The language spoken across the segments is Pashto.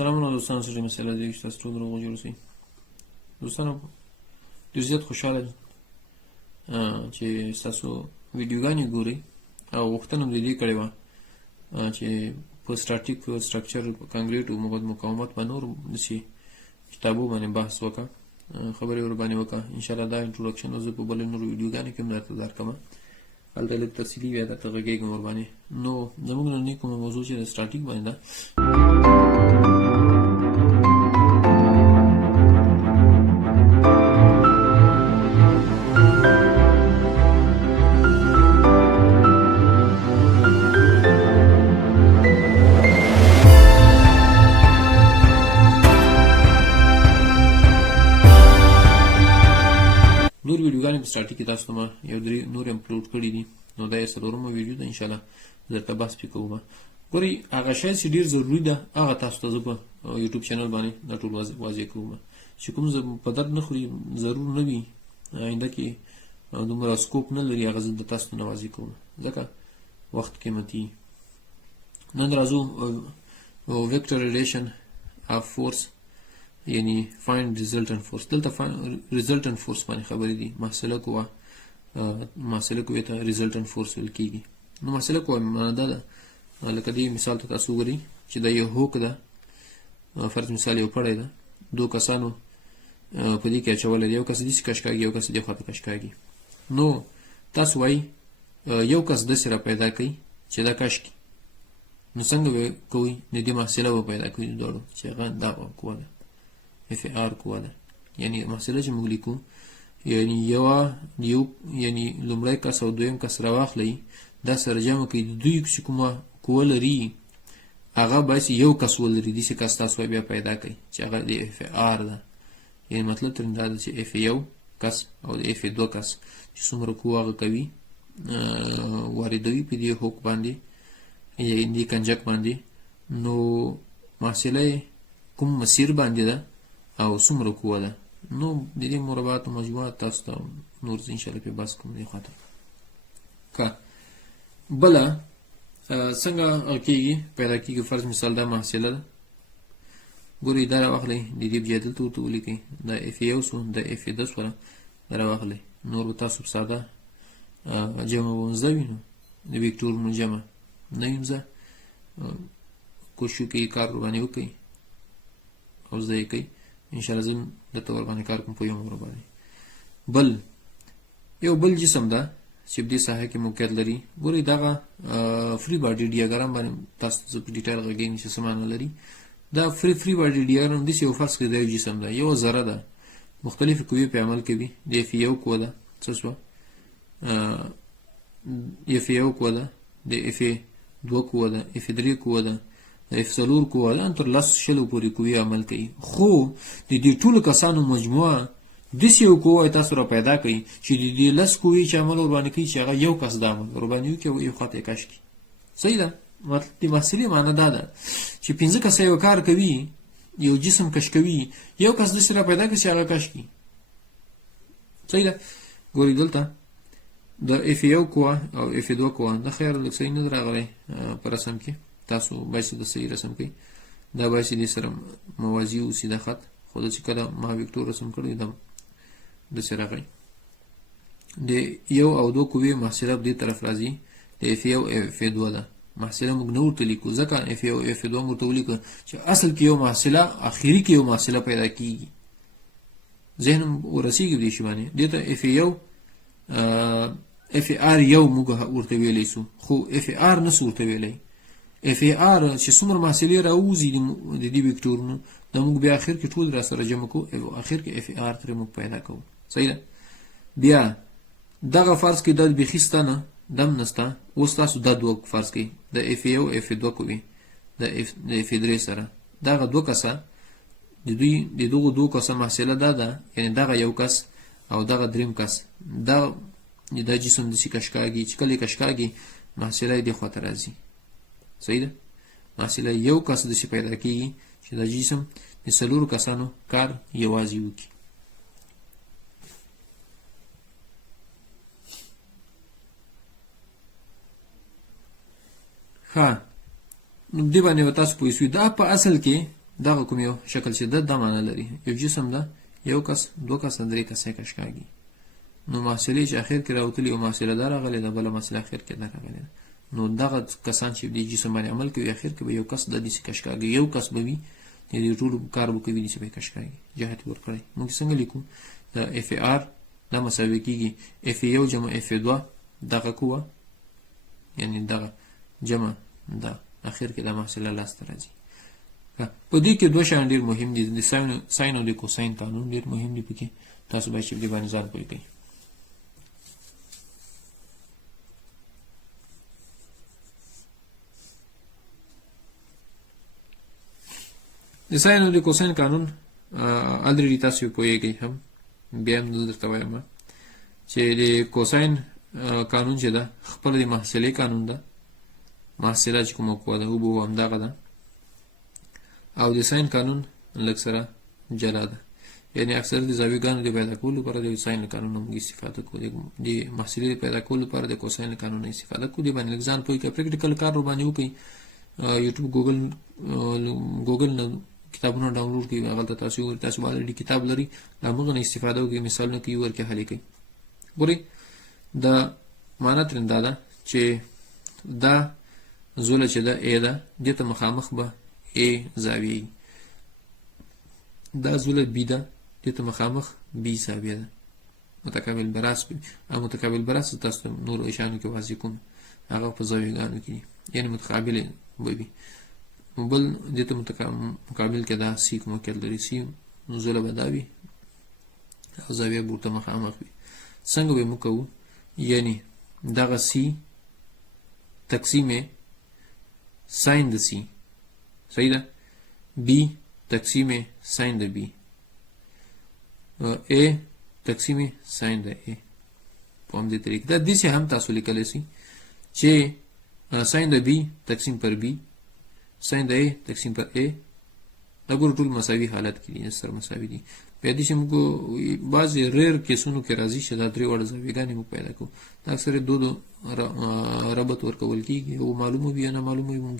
سلامونه دوستانو، سره مسله دی چې تاسو ټول روغ جوړ اوسئ. دوستانو ډېر زیات خوشحاله چې تاسو ویډیوګانې ګورئ او غوښتنه مې د دې کړې وه چې په سټاټیک سټرکچر کانکریټ او مقاومت په نور داسې کتابو باندې بحث وکړه، خبرې ورباندې وکړه. انشاءالله دا انټروډکشن زه په بلې نورو ویډیوګانو کې هم درته درکړم، هلته لږ تفصیلي بیا درته غږېږم ورباندې. نو زموږ نننۍ کومه موضوع چې د سټاټیک باندې ده، نور ویډیوګانې په سټاټیک کې تاسو ته ما یو درې نور اپلوډ کړي دي. نو دا یې څلورمه ویډیو ده، انشاءالله درته بحث پرې کوم. ګورئ، هغه شی چې ډېر ضروري ده هغه تاسو ته زه په یوټیوب چینل باندې دا ټول واضح کوم. چې کوم په درد نه خوري، ضرور نه وي، آینده کې دومره سکوپ نه لري، هغه زه د تاسو ته نه واضح کوم ځکه وخت قیمتي. نن راځو ویکټور ریلیشن اف فورس، یعنی فایند ریزلټنټ فورس. دلته ریزلټنټ فورس باندې خبرې دي. محصله قوې ته ریزلټنټ فورس ویل کېږي. نو محصله قوه معنا دا ده، لکه دې مثال ته تاسو وګورئ چې دا یو هوک ده، فرض مثال یو پړی ده، دو کسانو په دې کې اچولی دی، یو کس داسې کش کاږي، یو کس دې خواته کش کاږي. نو تاسو وایي یو کس داسې را پیدا کوي چې دا کش کړي، نو څنګه به کوئ؟ نو دې محصله به پیدا کوي د دواړو چې هغه دا قوه ده، اف آر قوه ده. یعنی محصله چې موږ لیکو، یعنی یو یعنی لومړی کس او دویم کس راواخلئ، دا سره جمع کوي، د دوی چې کومه قوه لري هغه باید یو کس ولري، داسې کس تاسو بیا پیدا کوئ چې هغه د اف آر ده. یعنی مطلب ترې دا ده چې اف یو کس او د اف دوه کس چې څومره قوه هغه کوي واردوي په دې هوک باندې یا دې کنجک باندې، نو محصله کوم مسیر باندې ده او څومره قوه ده. نو د دې مربعاتو مجموعه تاسو ته نور انشاءالله په بحث کوم دې خاطر که بله څنګه کېږي پیدا کېږي. فرض مثال دا محصله ده، ګورئ دا راواخلئ، د دې بیا دلته ورته ولیکئ، دا اف یو سو، دا اف دوه سوله، دا راواخلئ. نور به تاسو په ساده جمع به زده وي، نو د ویکټورونو جمع نه یم زه، کوشش وکړئ کار ورباندې وکړئ او زده یې کوئ. انشاءالله زه درته ورباندې کار کوم په یو مور باندې. یو بل جسم ده چې په دې ساحه کې موقعیت لري. ګورئ دغه فری باډي ډیاګرام باندې تاسو ته په ډیټیل غږېږم چې څه معنی لري. دا فری باډي ډیاګرام داسې یو فرض کړئ دا یو جسم ده، یو ذره ده، مختلفې قوې په عمل کوي. د اف یو قوه ده، څه شوه؟ اف یو قوه ده، د اف دوه قوه ده، اف درې قوه ده، اف څلور قوه ده، تر لس شلو پورې قوې عمل کوي. خو د دې ټولو کسانو مجموعه داسې یو قوه تاسو را پیدا کوي چې د دې لس قوې چې عمل ورباندې کوي چې هغه یو کس د عمل ورباندې وکړي او یو خواته یې کش کړي. صحیح ده؟ مطلب د محصلې معنی دا ده چې پنځه کسه یو کار کوي، یو جسم کش کوي، یو کس داسې را پیدا کوي چې هغه کش کړي. صحیح ده؟ ګورئ دلته د اف یو قوه او اف دوه قوه، د خیر لږ صحیح نه راغلی په رسم کې، تاسو باید د صحیح رسم کوئ. دا باید دې سره موازي اوسي دا خط، خو دا چې کله ما ویکټور رسم کړی دا داسې راغی. د یو او دوه قوې محصله په دې طرف راځي، د اف یو اف دوه ده. محصله موږ نه ورته لیکو ځکه اف یو اف دوه موږ ورته ولیکو چې اصل کې یو محصله، اخري کې یو محصله پیدا کېږي. ذهن ورسېږي دې شي باندې. دې ته اف یو اف آر یو موږ ورته ویلی سو، خو اف آر نه سو ورته ویلی. اف آر چې څومره محصلې راوځي د دې ویکټورونو، دا موږ بیا اخر کې ټول را سره جمع کوو، اخر کې اف آر ترې موږ پیدا کوو. صحیح ده؟ بیا دغه فرض کې دا بیخي سته نه، دم نسته. اوس تاسو دا دوه فرض کړئ، د اف یو اف دوه قوې د اف درې سره، دغه دوه کسه د دغو دوه کسه محصله دا ده، یعنی دغه یو کس او دغه دریم کس، دا جسم داسې کش کاږي چې کله یې کش کاږي محصله یې دې خواته راځي. صحیح ده؟ محصله یو کس داسې پیدا کېږي چې دا جسم د څلورو کسانو کار یوازې وکړي. ها، نو دې باندې به تاسو پوه شئ. دا په اصل کې دغه کوم یو شکل چې دا معنی لري یو جسم ده یو کس دو کس درې کسې کش کاږي نو محصلې چې اخر کې راوتلی او محصله دار غلې ده بل محصله اخر کې ده راغلی نو دغه کسان چې د جسم باندې عمل کوي اخر کې به یو کس د دې کش کاږي یو کس به وي د ټول کار به کوي چې به کش کاږي جهت ورکړي موږ څنګه لیکو دا اف ار دا مساوي کیږي اف یو جمع اف 2 دغه قوه یعنی دغه جمع دا اخر کې د محصله لاس ته راځي په دې کې دوه شیان ډېر مهم دي د ساين او د کوساين قانون ډېر مهم دي پکې تاسو باید چې دې باندې ځان پوه کړئ د ساين او د کوساين قانون الریډي تاسو پوهیږئ هم بیا هم درته وایم چې د کوساين قانون چې ده خپل د محصلې قانون ده محصله چې کومه قوه ده او به همدغه ده او د ساين قانون لږ سره جلا ده یعنی اکثر د زاویه‌ګانو د پیدا کولو لپاره د ساين قانون موږ استفاده کوو د محصلې پیدا کولو لپاره د کوساين قانون استفاده کوو د باندې ځان پوهی کې پریکټیکل کار ور باندې وکړي یوټیوب ګوګل نه کتابونه ډاونلوډ کړئ هغه تاسو باندې کتاب لري هغه نه استفاده وکړئ مثالونه کوي ورکه حل کوي ګورئ دا معنی ترنده ده چې دا زوله چې ده ا ده دته مخامخ به ا زاویه دا زوله بی ده دته مخامخ بی زاویه ده متقابل براس او متقابل براس تاسو نور اشاره کې واضح کوم هغه په زاویه‌ګانو کې یعنی متقابل وي بل دته مقابل کې دا سی کوم کې لري سی زوله بداوي او زاویه بورته مخامخ وي څنګه به مکو یعنی دغه سی تقسیم ساين د سی صحیح ده بی تقسیم ساين د بی ا تقسیم ساين د ا په همدې طریقې دا دې هم تاسو لیکلی سي چې ساين د بی تقسیم پر بی ساين د ا تقسیم پر ا دا ګور ټول مساوي حالت کې دي سره مساوي دي په دې چې موږ بعضي ریر کیسونو کې راځي چې دا درې وړ زاویه‌ګانې موږ پیدا کوو دا اکثر دو ربط ورکول کیږي او معلومه وي نه معلومه وي موږ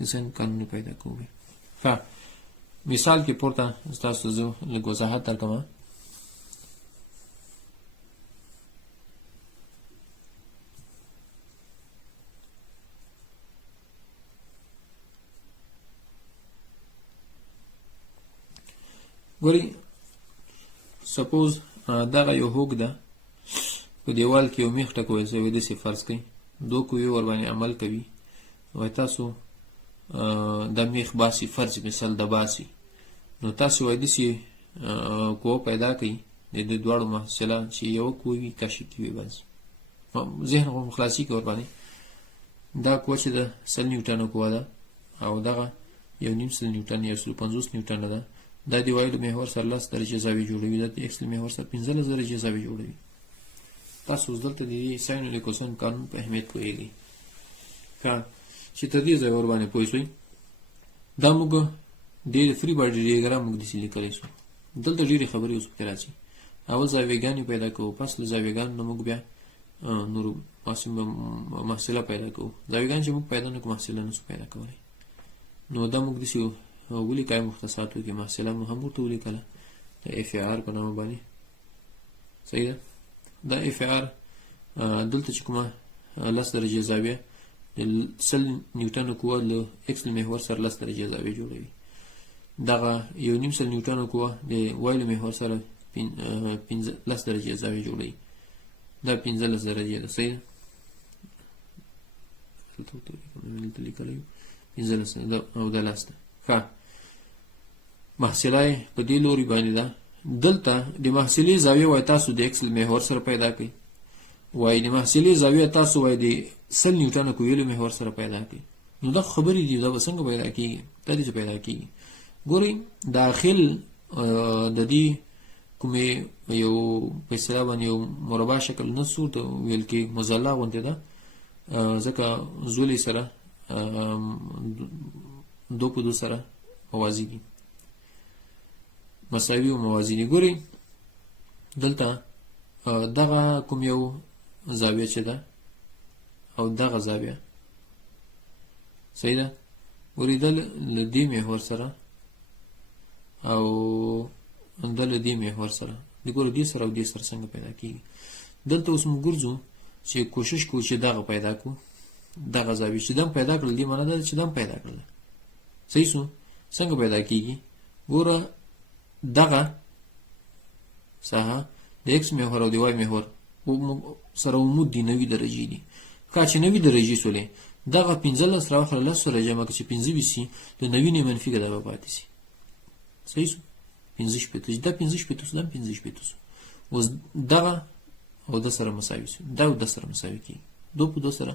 انسان قانون پیدا کوو ها مثال کې پورته تاسو زه لږ وضاحت درکوم ګورئ سپوز دغه یو هوک ده په دیوال کې یو میخ ټکول شوی داسې فرض کړئ دو کویو ور باندې عمل کوي وای تاسو د میخ باسي فرض مثال د باسي نو تاسو وای داسې قوه پیدا کړئ د دواړو محصله چې یو کوی کشف کوي بس ذهن غو خلاصي کور باندې دا قوه چې د 100 نیوټن قوه ده او دغه یو نیم 100 نیوټن یا 150 نیوټن ده دا د وایلو محور سره 10 درجه زاویه جوړوي د ایکس محور سره 15 درجه زاویه جوړوي تاسو دلته د ساين او کوساين قانون په اهمیت پوهیږئ ښه چې تر دې ځای ور باندې پوه شئ دا موږ د فری باډي ډیاګرام موږ د لیکلی شو دلته ډېرې خبرې اوس پکې راځي اول زاویه‌ګانې پیدا کوو پس له زاویه‌ګانو موږ بیا نور محصله پیدا کوو زاویه‌ګان چې موږ پیدا نه کوو محصله نشو پیدا کولی نو دا موږ د ولي کای مختصاتو کې محصله مو هم ورته ولیکله د اف ار په نامه باندې صحیح ده دا اف ار دلته چې کومه 10 درجه زاویه د 100 نیوټن قوه له ایکس محور سره 10 درجه زاویه جوړوي دغه یو نیم 100 نیوټن قوه د وایلو محور سره 15 درجه زاویه جوړوي دا 15 درجه ده صحیح ده لیکلی 15 او د لاسته ښه محصله په دې لوري باندې ده دلته د محصلې زاویه وای تاسو د ایکس محور سره پیدا کړئ وای د محصلې زاویه تاسو وای د 100 نیوټن کویلو محور سره پیدا کړئ نو دا خبرې دي دا څنګه پیدا کیږي دا دې پیدا کیږي ګورئ داخل د دې کومه یو په سره باندې یو مربع شکل نسو ته ویل کې مزله غونډه ده ځکه زولې سره دو په دو سره موازی دي مساوي او موازی دي ګوري دلته دغه کوم یو زاویه چې ده او دغه زاویه صحیح ده ګوري دل لدی محور سره او د له دې محور سره د ګورو دې سره او دې سره څنګه پیدا کیږي. دلته اوس موږ ګرځو چې کوشش کوو چې دغه پیدا کو، دغه زاویه چې دم پیدا کړل دې معنی ده چې دم پیدا کړل. صحیح شو؟ څنګه پیدا کیږي؟ ګوره دغه ساحه د x محور او د y محور سره عمود دي 90 درجې دي. که چې 90 درجې سولې دغه 15 راوخره 10 سره جمع چې 15 وسی د 90 نه منفي کده به پاتې شي. صحیح شو؟ 15 شپته دا 15 شپته دا 15 شپته اوس دغه او د سره مساوي شي، دا او د سره مساوي کیږي، دو په دو سره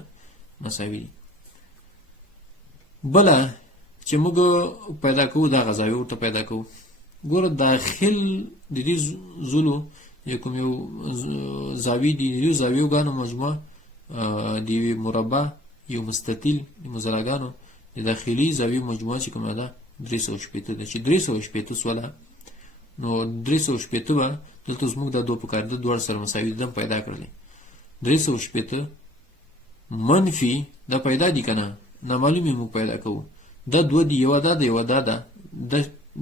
مساوي دي. بل چې موږ پیدا کوو دا غزاوی ورته پیدا کوو. ګوره داخل د دې زولو کوم یو زاویه دي، یو زاویو غانو مجموعه دی مربع یو مستطیل د مزراګانو د داخلي زاویه مجموعه چې کومه ده 360 ده، چې 360 سوله نو 360 به دلته زموږ د دوه په کار د دوه سره مساوي دم پیدا کړل. 360 منفي دا پیدا دي کنه نامعلومه موږ پیدا کوو. دا دوه دی یو دا یو دا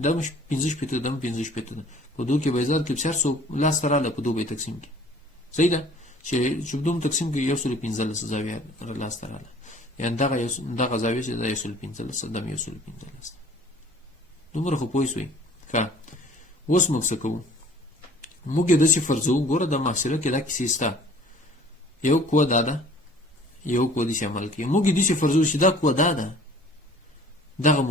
د مش 15 دم 15 په دوه کې به زاد کې 400 لاس سره له په دوه به تقسیم کی. صحیح ده چې دوم تقسیم کې یو سل 15 زاویه لاس سره له یعنی دغه زاویه چې دا یو سل 15 دم یو سل 15 دومره خو پوه شوي. ښه اوس موږ څه کوو؟ موږ د څه فرضو ګوره د محصله کې دا کیسه ستا یو کو دا ده یو کو دي شامل کی. موږ د څه فرضو چې دا کو دا ده دغه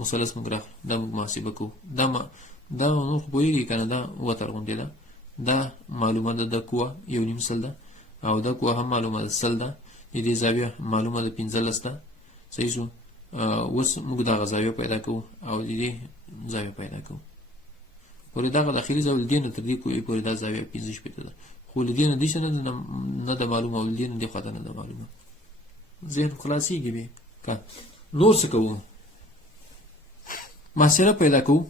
مثلث موږ راخ دا موږ محاسبه کوو. دا نو خو پوهیږي کنه دا وتر غونډه ده، دا معلومه ده د کوه یو نیم سل ده او دا کوه هم معلومه ده سل ده، د دې زاویه معلومه ده 15 ده. صحیح شو؟ اوس موږ دا زاویه پیدا کوو او د دې زاویه پیدا کوو. پورې دا داخلي زاویه دې نه تر دې کوی پورې دا زاویه 15 ده، خو لدې نه دې نه د معلومه او دې نه دې خاطر نه د معلومه. ذهن خلاصيږي به. کا نور څه کوو؟ محصله پیدا کوو.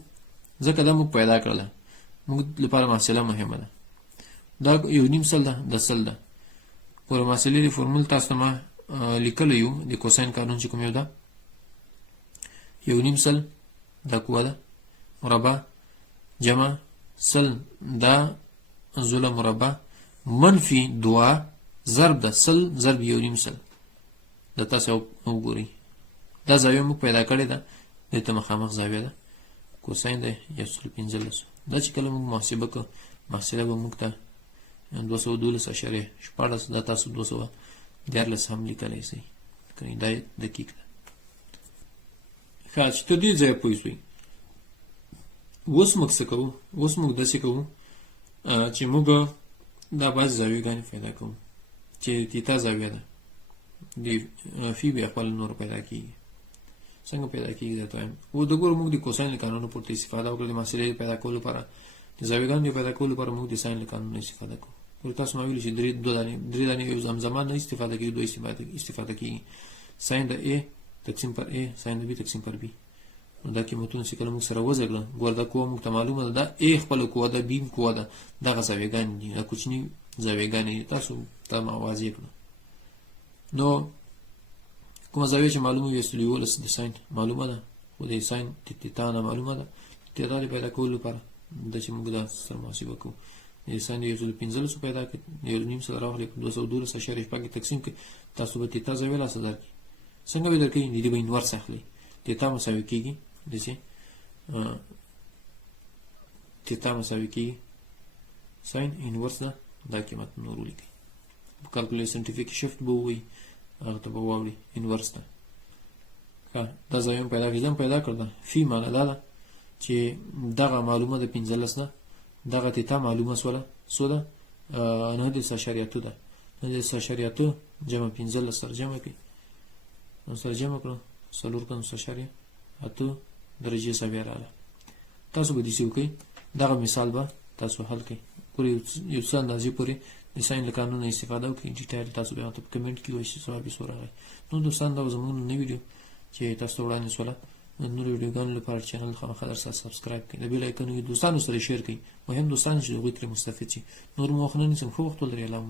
ځکه دا موږ پیدا کړل، موږ لپاره محصله مهمه ده. دا یو نیم سل ده د سل ده. ګوره محصلې د فورمول تاسو ما لیکلی یو د کوساین قانون چې کوم یو ده یو نیم سل دا قوه ده مربع جمع سل دا زوله مربع منفي 2 ضرب ده سل ضرب یو نیم سل. دا تاسو وګورئ دا زاویه موږ پیدا کړې ده، دته مخامخ زاویه ده کوساین ده 115. دا چې کله موږ محاسبه کوو محصله به موږ ته 212.14 دا تاسو 214 هم لیکلی شئ کنه دا دقیق ده. ښه چې ته دې ځای پوه شوې. اوس موږ څه کوو؟ اوس موږ داسې کوو چې موږ دا بعضې زاویهګانې پیدا کوو چې تیتا زاویه ده د فی بیا خپل نور پیدا کیږي. څنګه پیدا کیږي دا وایم. او د ګورو موږ د کوساین قانون پورته استفاده وکړو د محصلې پیدا کولو لپاره، د زاویهګانو پیدا کولو لپاره موږ د ساین قانون استفاده کوو. ور تاسو ما ویل چې درې دانې یو زمان نه استفاده کیږي، دوه استفاده کیږي. ساین د a تقسیم پر a ساین د b تقسیم پر b. نو دا قیمتونه چې کله موږ سره وزګل ګور دا کوه موږ ته معلومه ده دا a خپل کوه ده b کوه ده دغه زاویهګان دي، دا کوچنی زاویهګان تاسو ته واضح کړو. نو کومه زاویه چې معلومه وي استلیول د ساین معلومه ده او د ساین تیتا نه معلومه ده. تیتا پیدا کولو لپاره د چې موږ دا سره محاسبه کوو. د ساین یو ځل 15 پیدا کړ یو نیم سره راغلی 212.5 تقسیم کړ تاسو به تیتا زاویه لاسه درکړي. څنګه به درکړي؟ دې به انورس اخلي. تیتا مساوي کیږي دسه تیتا مساوي کیږي ساین انورس ده دا قیمت نور ولیکي. په کیلکولیشن ساينټیفیک شفت به وي هغه ته به واوړي انورس ده. دا زاویه پیدا کړل فی معنی دا ده چې دغه معلومه ده 15 ده دغه تیتا معلومه سوله 9.2 ده 9.2 جمع 15 سره جمع کړئ نو سره جمع کړو 4.8 درجه سوي رااله. تاسو به دې څه وکړئ دغه مثال به تاسو حل کړئ پورې یو څه اندازې پورې د ساين له قانون استفاده وکړئ. ډیټیل تاسو به په کمنټ کې وایي چې څه به سورغی. نو دوستان دا زموږ نوې ویډیو چې تاسو وړاندې سواله نور ویډیوګانو لپاره چینل خامخا سره سبسکرایب کړئ. د بیل آیکن یې دوستانو سره شیر کړئ. مهم دوستان چې دوی تر مستفید شي. نور مو خو نه نشم خو وخت لري. الله